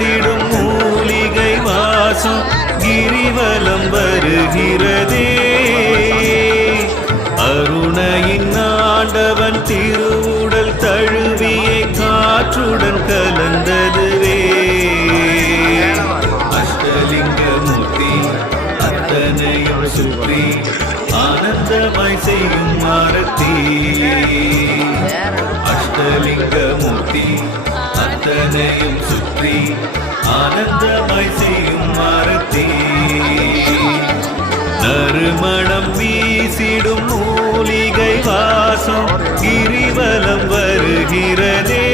வீசிடும் மூலிகை வாசம் கிரிவலம் வருகிறதே. அருணையின் ஆண்டவன் திருவுடல் தழுவியே காற்றுடன் கலந்ததுவே. அஷ்டலிங்கமூர்த்தி அத்தனையும் சுற்றி ஆனந்தமாய் செய்யும் ஆரத்தி. அஷ்டலிங்கமூர்த்தி அத்தனையும் சுற்றி ஆனந்தமாய் செய்யும் ஆரத்தி. நறுமணம் வீசிடும் மூலிகை வாசம் கிரிவலம் வருகிறதே.